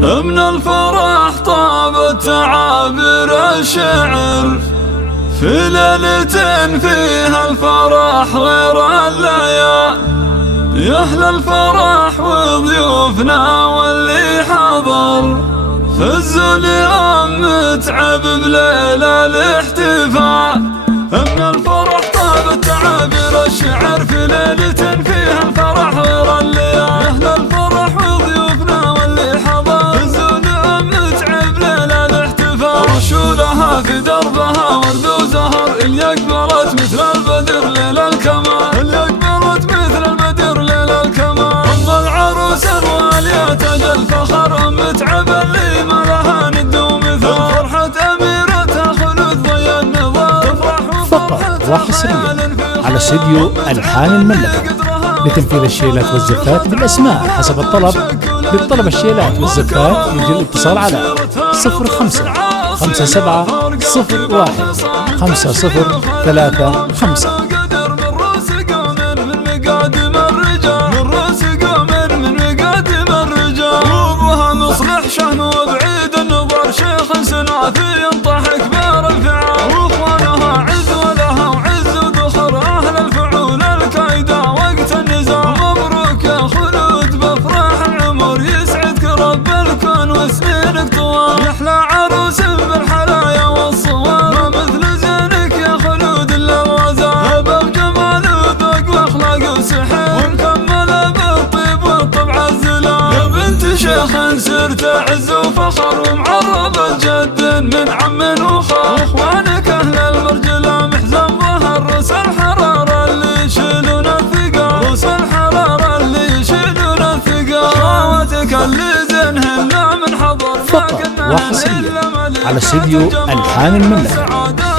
من الفرح طابت تعابير الشعر في ليلة فيها الفرح غير الليالي. يا أهل الفرح وضيوفنا واللي حضر فزوا اليوم متعب بليلة الاحتفال. من الفرح طابت تعابير الشعر في ليلة فيها الفرح غير الليالي. يا أهل الفرح وضيوفنا واللي حضر فزوا اليوم متعب ليلة الاحتفال. رشولها في دربها ورد وزهر اللي أقبلت مثل البدر ليل الكمال. اللي أقبلت مثل البدر ليل الكمال. أم العروس الوالية تاج الفخر متعب اللي ما لها ند ومثال. فرحة أميرتها خلود ضي النظام تفرح فقط وحصريا على استديو ألحان المملكة لتنفيذ الشيلات والزفات بالأسماء حسب الطلب. بالطلب الشيلات والزفات يجي الاتصال على 05 57 01 5035. شهن وبعيد النظر شيخ سنافي ينطح كبار الفعال. واخوانها عز ولها وعز ودخر اهل الفعول الكايده وقت النزاع. مبروك يا خلود بفرح العمر يسعدك رب الكون وسنينك طوال. يحلى عروس بالحلايا والصوار ما مثل زينك يا خلود الا الوزار. هبه بجمال وذوق واخلاق وسحر ومكمله بالطيب والطبع الزلال. يا بنت شيخ سرت عز وفخر ومعربة جد من عم وخال. اخوانك اهل المرجلة محزن ظهر روس الحرارة اللي يشيلون الثقال. روس الحرارة اللي يشيلون الثقال. خواتك اللي زينهن من حضر فقط وحصريا على استديو ألحان المملكة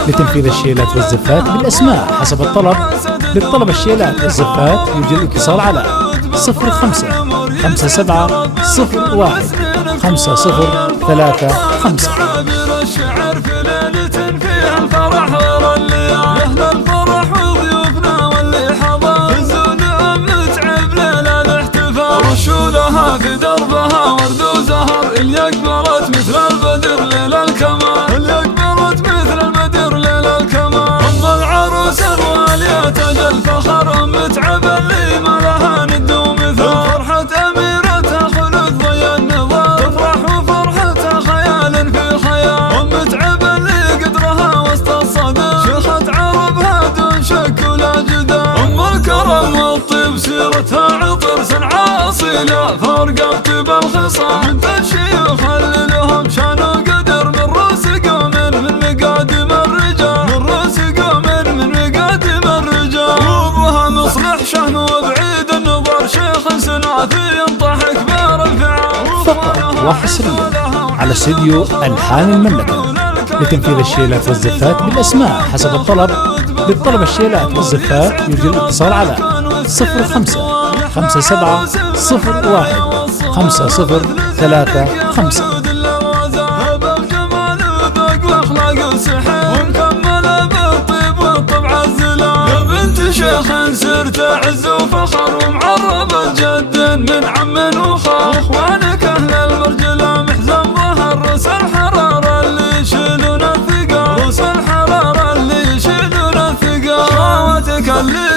لتنفيذ الشيلات والزفات بالأسماء حسب الطلب. بالطلب الشيلات والزفات يجي الاتصال على 05 57 01 5035. تعابير الشعر في ليلة فيها الفرح غير الليالي. يا أهل الفرح وضيوفنا واللي حضر فزوا اليوم متعب ليلة الاحتفال. رشولها في دربها ورد وزهر اللي أقبلت مثل البدر ليل الكمال. اللي أقبلت مثل البدر ليل الكمال. أم العروس الوالية تاج الفخر متعب اللي ما لها ند ومثال. فرحة أميرتها خلود ضي النظام تفرح وفرحتها خيال في خيال. ومتعب اللي قدرها وسط الصدى شيخة عربها دون شك ولا جدال. أم الكرم والطيب سيرتها عطر سنعة أصيلة فرقت بالخصام. بنت الشيوخ اللي لهم شان وقدر من رؤوس قوم من مقادم الرجال. من رؤوس قوم من مقادم الرجال. وابوها مصلح شهن وبعيد النظر شيخ سنافي ينطح كبار الفعال. فقط وحصريا على استديو ألحان المملكة لتنفيذ الشيلات والزفات بالأسماء حسب الطلب. بالطلب الشيلات والزفات يجي الاتصال على 05 57 01 5035. هبه بجمال وذوق واخلاق وسحر ومكمله بالطيب والطبع الزلال. يا بنت شيخ سرت عز وفخر ومعربة جد من عم وخال. اخوانك اهل المرجلة محزن ظهر روس الحرارة اللي يشيلون الثقال. روس الحرارة اللي يشيلون الثقال. خواتك اللي